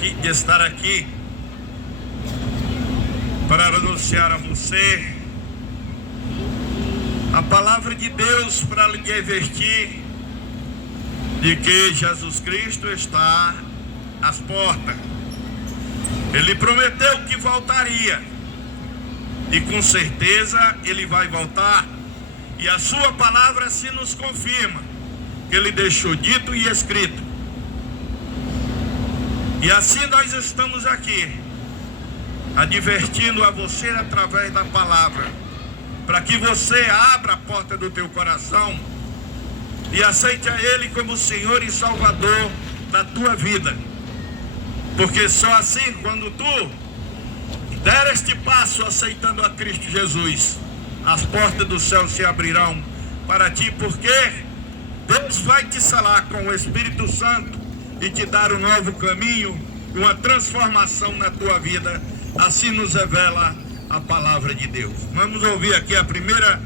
de estar aqui para anunciar a você a palavra de Deus, para lhe advertir de que Jesus Cristo está às portas. Ele prometeu que voltaria, e com certeza ele vai voltar, e a sua palavra se nos confirma que ele deixou dito e escrito. E assim nós estamos aqui advertindo a você através da palavra, para que você abra a porta do teu coração e aceite a Ele como Senhor e Salvador da tua vida. Porque só assim, quando tu der este passo aceitando a Cristo Jesus, as portas do céu se abrirão para ti, porque Deus vai te selar com o Espírito Santo e te dar um novo caminho, uma transformação na tua vida. Assim nos revela a palavra de Deus. Vamos ouvir aqui a primeira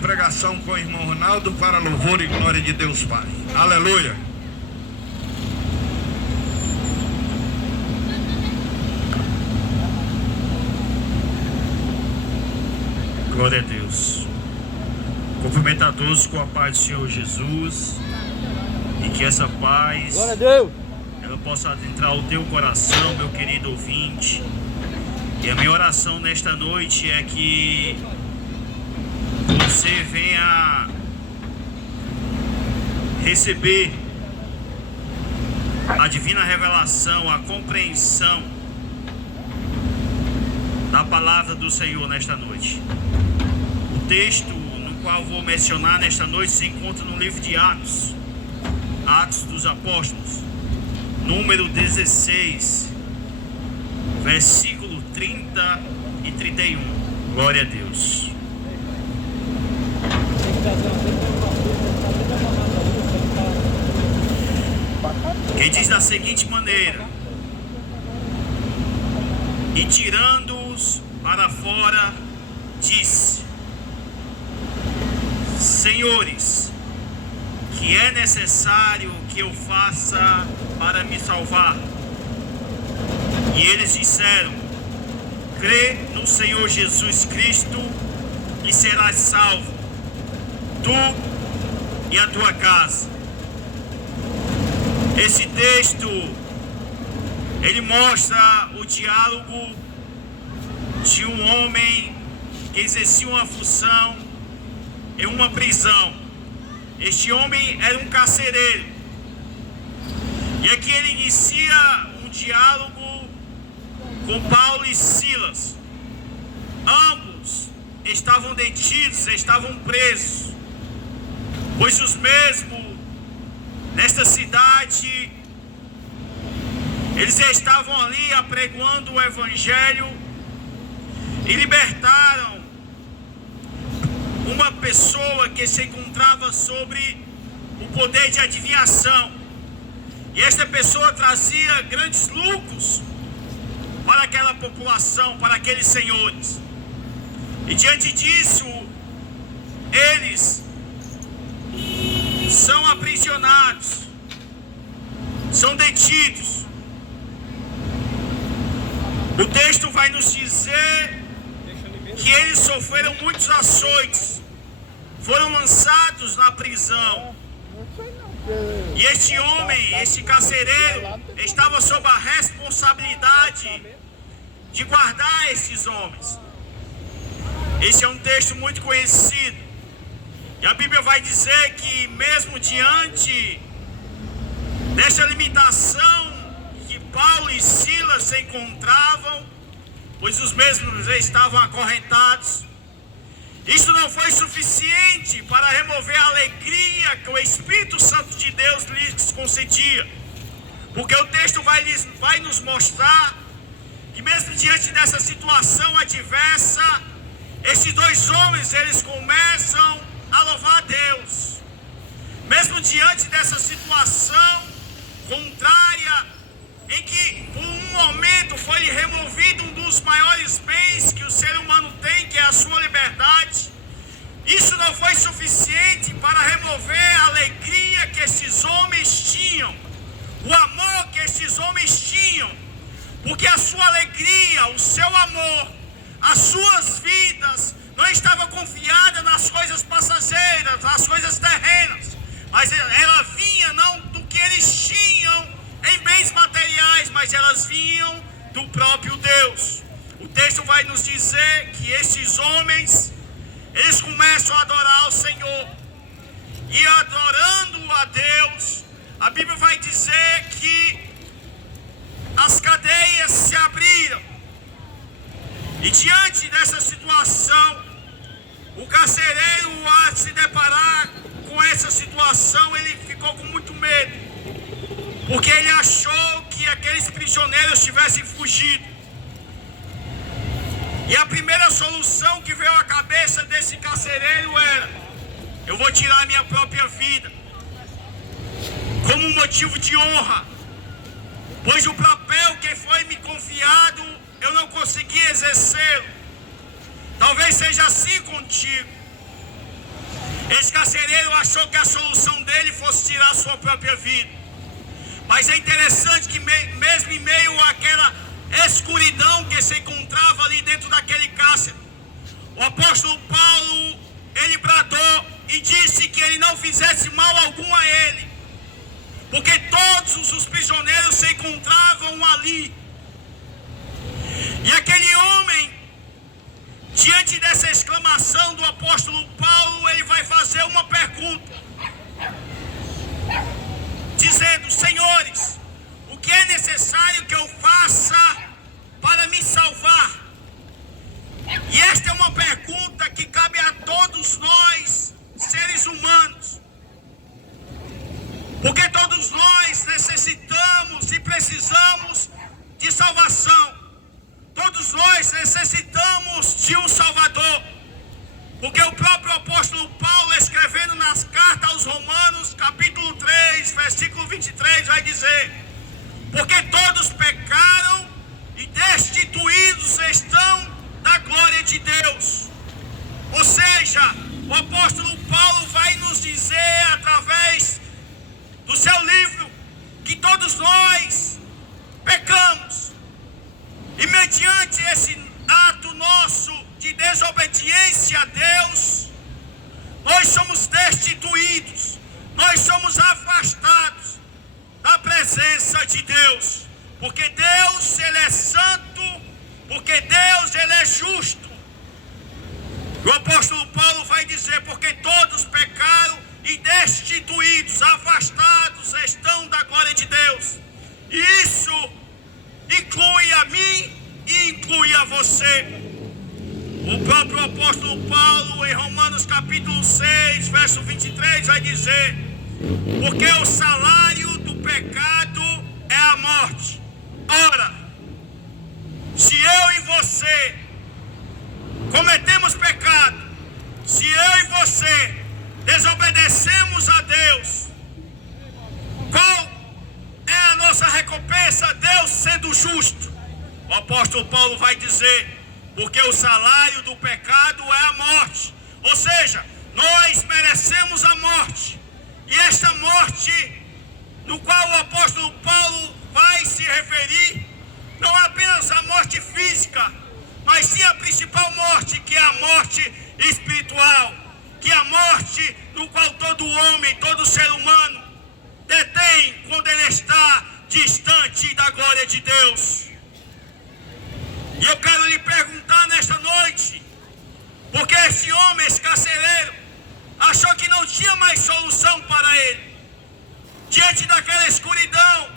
pregação com o irmão Ronaldo, para louvor e glória de Deus Pai. Aleluia. Glória a Deus. Cumprimento a todos com a paz do Senhor Jesus, e que essa paz, glória a Deus, ela possa adentrar o teu coração, meu querido ouvinte. E a minha oração nesta noite é que você venha receber a divina revelação, a compreensão da palavra do Senhor nesta noite. O texto no qual vou mencionar nesta noite se encontra no livro de Atos dos Apóstolos, número 16, versículo 30 e 31. Glória a Deus. Que diz da seguinte maneira: e tirando-os para fora, disse: Senhores, que é necessário que eu faça para me salvar? E eles disseram: crê no Senhor Jesus Cristo e serás salvo, tu e a tua casa. Esse texto, ele mostra o diálogo de um homem que exercia uma função em uma prisão. Este homem era um carcereiro, e aqui ele inicia um diálogo com Paulo e Silas. Ambos estavam detidos, estavam presos, pois os mesmos nesta cidade, eles estavam ali apregoando o Evangelho e libertaram uma pessoa que se encontrava sobre o poder de adivinhação. E esta pessoa trazia grandes lucros para aquela população, para aqueles senhores. E diante disso, eles são aprisionados, são detidos. O texto vai nos dizer que eles sofreram muitos açoites, foram lançados na prisão. E este homem, este carcereiro, estava sob a responsabilidade de guardar estes homens. Esse é um texto muito conhecido. E a Bíblia vai dizer que mesmo diante desta limitação que Paulo e Silas se encontravam, pois os mesmos estavam acorrentados, isto não foi suficiente para remover a alegria que o Espírito Santo de Deus lhes concedia. Porque o texto vai nos mostrar que mesmo diante dessa situação adversa, esses dois homens, eles começam a louvar a Deus. Mesmo diante dessa situação contrária, em que por um momento foi removido um dos maiores bens que o ser humano tem, que é a sua liberdade, isso não foi suficiente para remover a alegria que esses homens tinham, o amor porque a sua alegria, o seu amor, as suas vidas não estavam confiadas nas coisas passageiras, nas coisas terrenas, mas ela vinha não do que eles tinham em bens materiais, mas elas vinham do próprio Deus. O texto vai nos dizer que estes homens, eles começam a adorar ao Senhor, e adorando a Deus, a Bíblia vai dizer que as cadeias se abriram. E diante dessa situação, o carcereiro, ao se deparar com essa situação, ele ficou com muito medo, porque ele achou que aqueles prisioneiros tivessem fugido. E a primeira solução que veio à cabeça desse carcereiro era: eu vou tirar a minha própria vida, como um motivo de honra, pois o papel que foi me confiado, eu não consegui exercê-lo. Talvez seja assim contigo. Esse carcereiro achou que a solução dele fosse tirar a sua própria vida. Mas é interessante que mesmo em meio àquela escuridão que se encontrava ali dentro daquele cárcere, o apóstolo Paulo, ele bradou e disse que ele não fizesse mal algum a ele, porque todos os prisioneiros se encontravam ali. E aquele homem, diante dessa exclamação do apóstolo Paulo, ele vai fazer uma pergunta, dizendo: senhores, o que é necessário que eu faça para me salvar? E esta é uma pergunta que cabe a todos nós, seres humanos, porque todos nós necessitamos e precisamos de salvação. Todos nós necessitamos de um Salvador, porque o próprio apóstolo Paulo, escrevendo nas cartas aos Romanos, capítulo 3, versículo 23, vai dizer: porque todos pecaram e destituídos estão da glória de Deus. Ou seja, o apóstolo Paulo vai nos dizer, através do seu livro, que todos nós pecamos. E mediante esse ato nosso de desobediência a Deus, nós somos destituídos, nós somos afastados da presença de Deus. Porque Deus, Ele é santo, porque Deus, Ele é justo. O apóstolo Paulo vai dizer: porque todos pecaram e destituídos, afastados estão da glória de Deus. E isso inclui a mim e inclui a você. O próprio apóstolo Paulo, em Romanos capítulo 6, verso 23, vai dizer: porque o salário do pecado é a morte. Ora, se eu e você cometemos pecado, se eu e você desobedecemos a Deus, qual é a nossa recompensa? Deus sendo justo. O apóstolo Paulo vai dizer: porque o salário do pecado é a morte. Ou seja, nós merecemos a morte. E esta morte, no qual o apóstolo Paulo vai se referir, não é apenas a morte física, mas sim a principal morte, que é a morte espiritual, que é a morte no qual todo homem, todo ser humano detém quando ele está distante da glória de Deus. E eu quero lhe perguntar nesta noite, porque esse homem, esse carcereiro, achou que não tinha mais solução para ele. Diante daquela escuridão,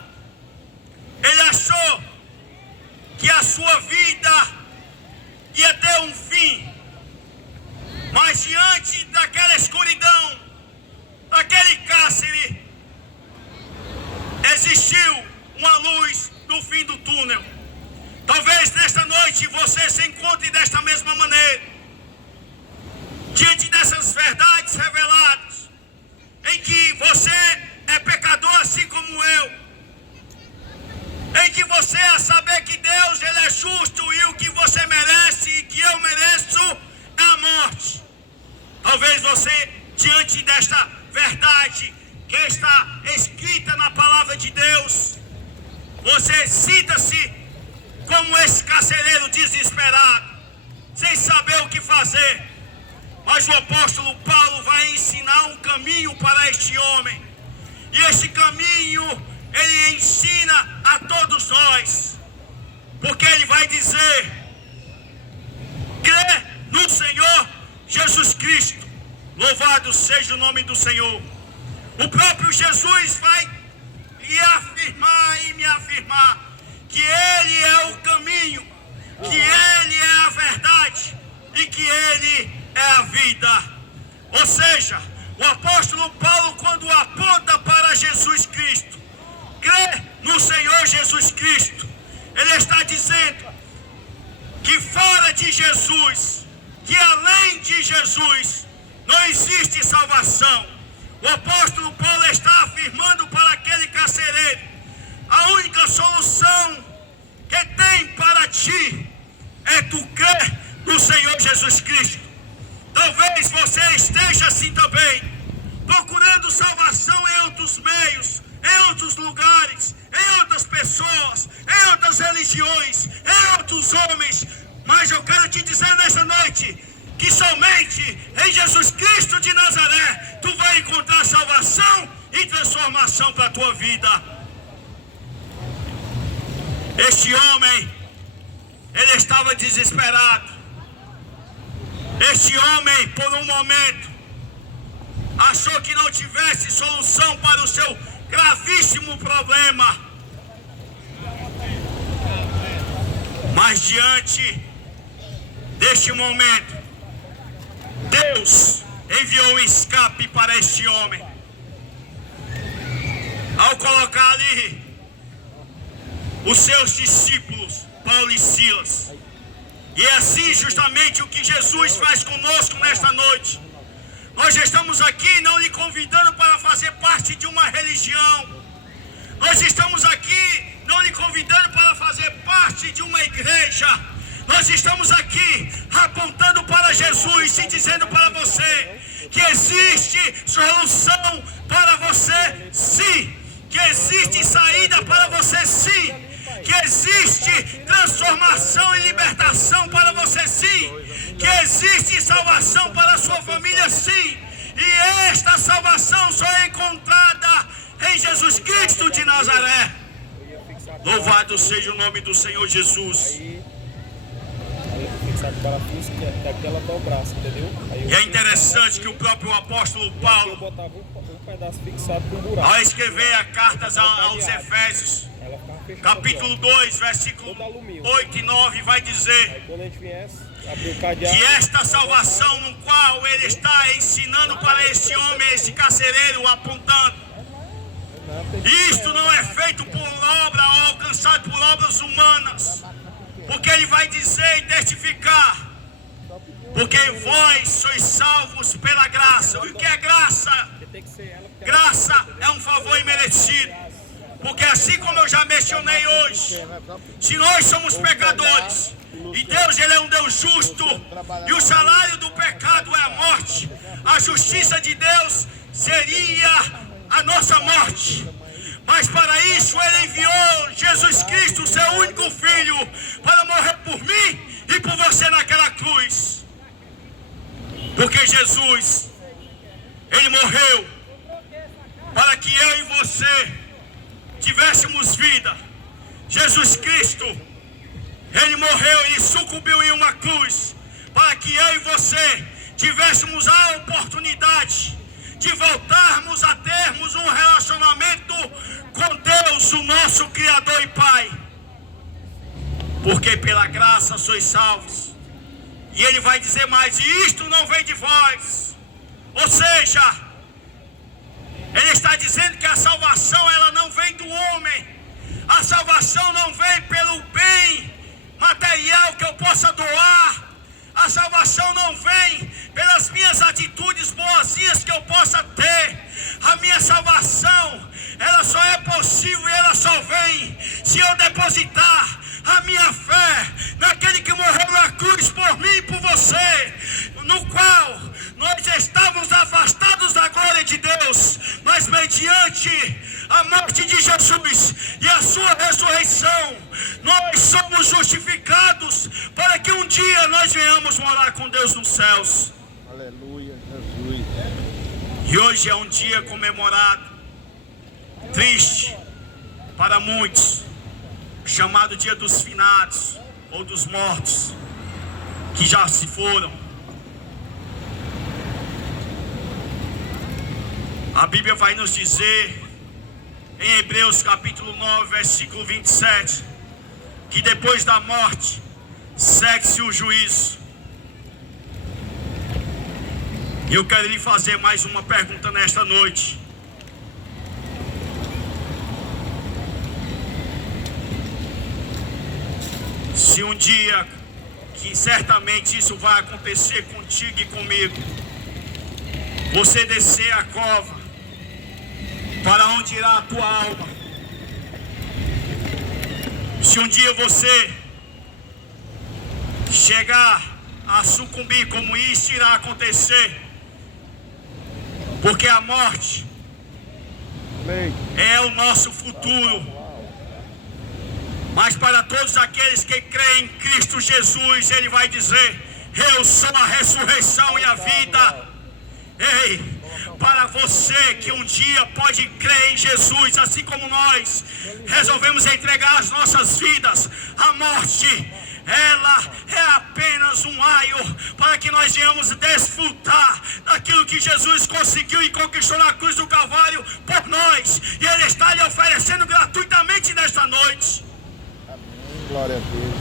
ele achou que a sua vida ia ter um fim. Mas diante daquela escuridão, daquele cárcere, existiu uma luz no fim do túnel. Talvez nesta noite você se encontre desta mesma maneira, diante dessas verdades reveladas, em que você é pecador assim como eu, em que você, a saber que Deus, Ele é justo, e o que você merece e que eu mereço é a morte. Talvez você, diante desta verdade que está escrita na palavra de Deus, você sinta-se como esse carcereiro desesperado, sem saber o que fazer. Mas o apóstolo Paulo vai ensinar um caminho para este homem. E este caminho ele ensina a todos nós. Porque ele vai dizer: crê no Senhor Jesus Cristo. Louvado seja o nome do Senhor. O próprio Jesus vai lhe afirmar e me afirmar que Ele é o caminho, que Ele é a verdade e que Ele é a vida. Ou seja, o apóstolo Paulo, quando aponta para Jesus Cristo, crê no Senhor Jesus Cristo, ele está dizendo que fora de Jesus, que além de Jesus, não existe salvação. O apóstolo Paulo está afirmando para aquele carcereiro: a única solução que tem para ti é tu crer no Senhor Jesus Cristo. Talvez você esteja assim também, procurando salvação em outros meios, em outros lugares, em outras pessoas, em outras religiões, em outros homens. Mas eu quero te dizer nessa noite que somente em Jesus Cristo de Nazaré tu vai encontrar salvação e transformação para a tua vida. Este homem, ele estava desesperado. Este homem, por um momento, achou que não tivesse solução para o seu gravíssimo problema. Mas diante deste momento, Deus enviou um escape para este homem. Ao colocar ali os seus discípulos, Paulo e Silas. E é assim justamente o que Jesus faz conosco nesta noite. Nós estamos aqui não lhe convidando para fazer parte de uma religião. Nós estamos aqui não lhe convidando para fazer parte de uma igreja. Nós estamos aqui apontando para Jesus e dizendo para você que existe solução para você, sim. Que existe saída para você, sim. Que existe transformação e libertação para você, sim. Que existe salvação para a sua família, sim. E esta salvação só é encontrada em Jesus Cristo de Nazaré. Louvado seja o nome do Senhor Jesus. E é interessante que o próprio apóstolo Paulo, ao escrever a carta aos Efésios, capítulo 2, versículo 8 e 9, vai dizer que esta salvação no qual ele está ensinando para este homem, este carcereiro, apontando, isto não é feito por obra ou alcançado por obras humanas, porque ele vai dizer e testificar: porque vós sois salvos pela graça. O que é graça? Graça é um favor imerecido. Porque assim como eu já mencionei hoje, se nós somos pecadores, e Deus ele é um Deus justo, e o salário do pecado é a morte, a justiça de Deus seria a nossa morte. Mas para isso ele enviou Jesus Cristo, seu único Filho, para morrer por mim e por você naquela cruz. Porque Jesus, ele morreu para que eu e você tivéssemos vida. Jesus Cristo, ele morreu, ele sucumbiu em uma cruz para que eu e você tivéssemos a oportunidade de voltarmos a termos um relacionamento com Deus, o nosso Criador e Pai. Porque pela graça sois salvos. E ele vai dizer mais: e isto não vem de vós. Ou seja, ele está dizendo que a salvação ela não vem do homem. A salvação não vem pelo bem material que eu possa doar. A salvação não vem pelas minhas atitudes boazinhas que eu possa ter. A minha salvação, ela só é possível e ela só vem se eu depositar a minha fé naquele que morreu na cruz por mim e por você, no qual nós estávamos afastados da glória de Deus, mas mediante a morte de Jesus e a sua ressurreição, Nós somos justificados para que um dia nós venhamos morar com Deus nos céus. Aleluia, Jesus. E hoje é um dia comemorado, triste para muitos, chamado Dia dos Finados ou dos Mortos, que já se foram. A Bíblia vai nos dizer, em Hebreus capítulo 9, versículo 27, que depois da morte segue-se o juízo. E eu quero lhe fazer mais uma pergunta nesta noite. Se um dia, que certamente isso vai acontecer contigo e comigo, você descer a cova, para onde irá a tua alma? Se um dia você chegar a sucumbir, como isso irá acontecer, porque a morte é o nosso futuro. Mas para todos aqueles que creem em Cristo Jesus, Ele vai dizer: eu sou a ressurreição e a vida. Ei, para você que um dia pode crer em Jesus, assim como nós resolvemos entregar as nossas vidas, a morte, ela é apenas um aio para que nós venhamos desfrutar daquilo que Jesus conseguiu e conquistou na cruz do Calvário por nós. E Ele está lhe oferecendo gratuitamente nesta noite. Amém. Glória a Deus.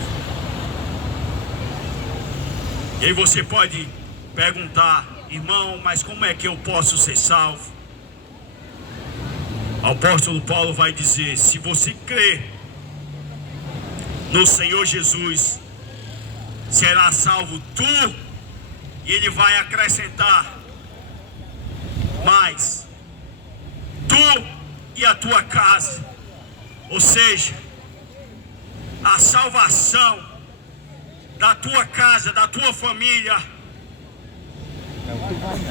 E aí você pode perguntar: irmão, mas como é que eu posso ser salvo? O apóstolo Paulo vai dizer: se você crer no Senhor Jesus, será salvo tu. E ele vai acrescentar: mas tu e a tua casa. Ou seja, a salvação da tua casa, da tua família,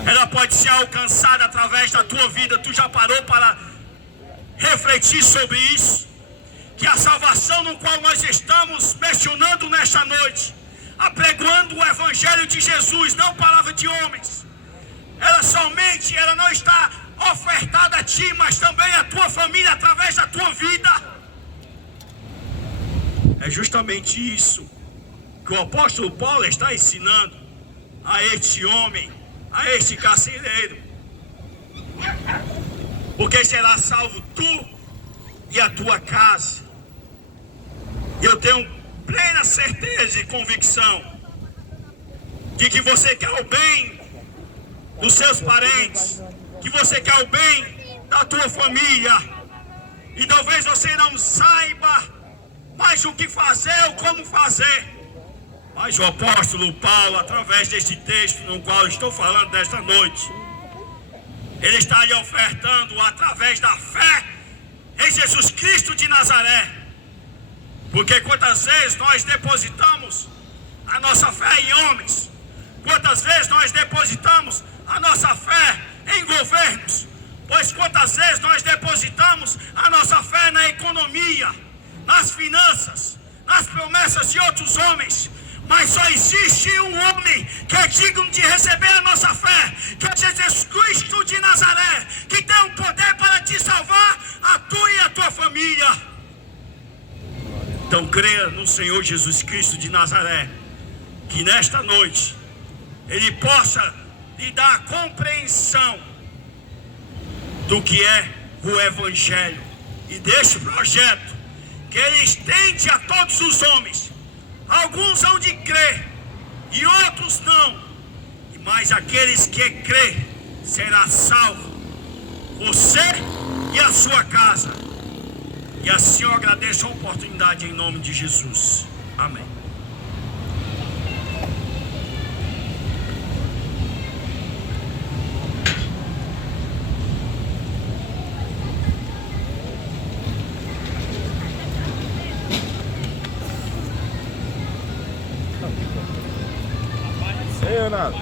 ela pode ser alcançada através da tua vida. Tu já parou para refletir sobre isso? Que a salvação no qual nós estamos mencionando nesta noite, apregoando o Evangelho de Jesus, não palavra de homens, ela não está ofertada a ti, mas também a tua família através da tua vida. É justamente isso que o apóstolo Paulo está ensinando a este homem, a este carcereiro. Porque será salvo tu e a tua casa. Eu tenho plena certeza e convicção de que você quer o bem dos seus parentes, que você quer o bem da tua família, e talvez você não saiba mais o que fazer ou como fazer. Mas o apóstolo Paulo, através deste texto no qual estou falando desta noite, ele está lhe ofertando através da fé em Jesus Cristo de Nazaré. Porque quantas vezes nós depositamos a nossa fé em homens, quantas vezes nós depositamos a nossa fé em governos, pois quantas vezes nós depositamos a nossa fé na economia, nas finanças, nas promessas de outros homens. Mas só existe um homem que é digno de receber a nossa fé, que é Jesus Cristo de Nazaré, que tem um poder para te salvar, a tua e a tua família. Então creia no Senhor Jesus Cristo de Nazaré, que nesta noite Ele possa lhe dar a compreensão do que é o Evangelho e deste projeto que Ele estende a todos os homens. Alguns hão de crer e outros não, mas aqueles que crê será salvo, você e a sua casa. E assim eu agradeço a oportunidade em nome de Jesus. Amém. Ei, Renato.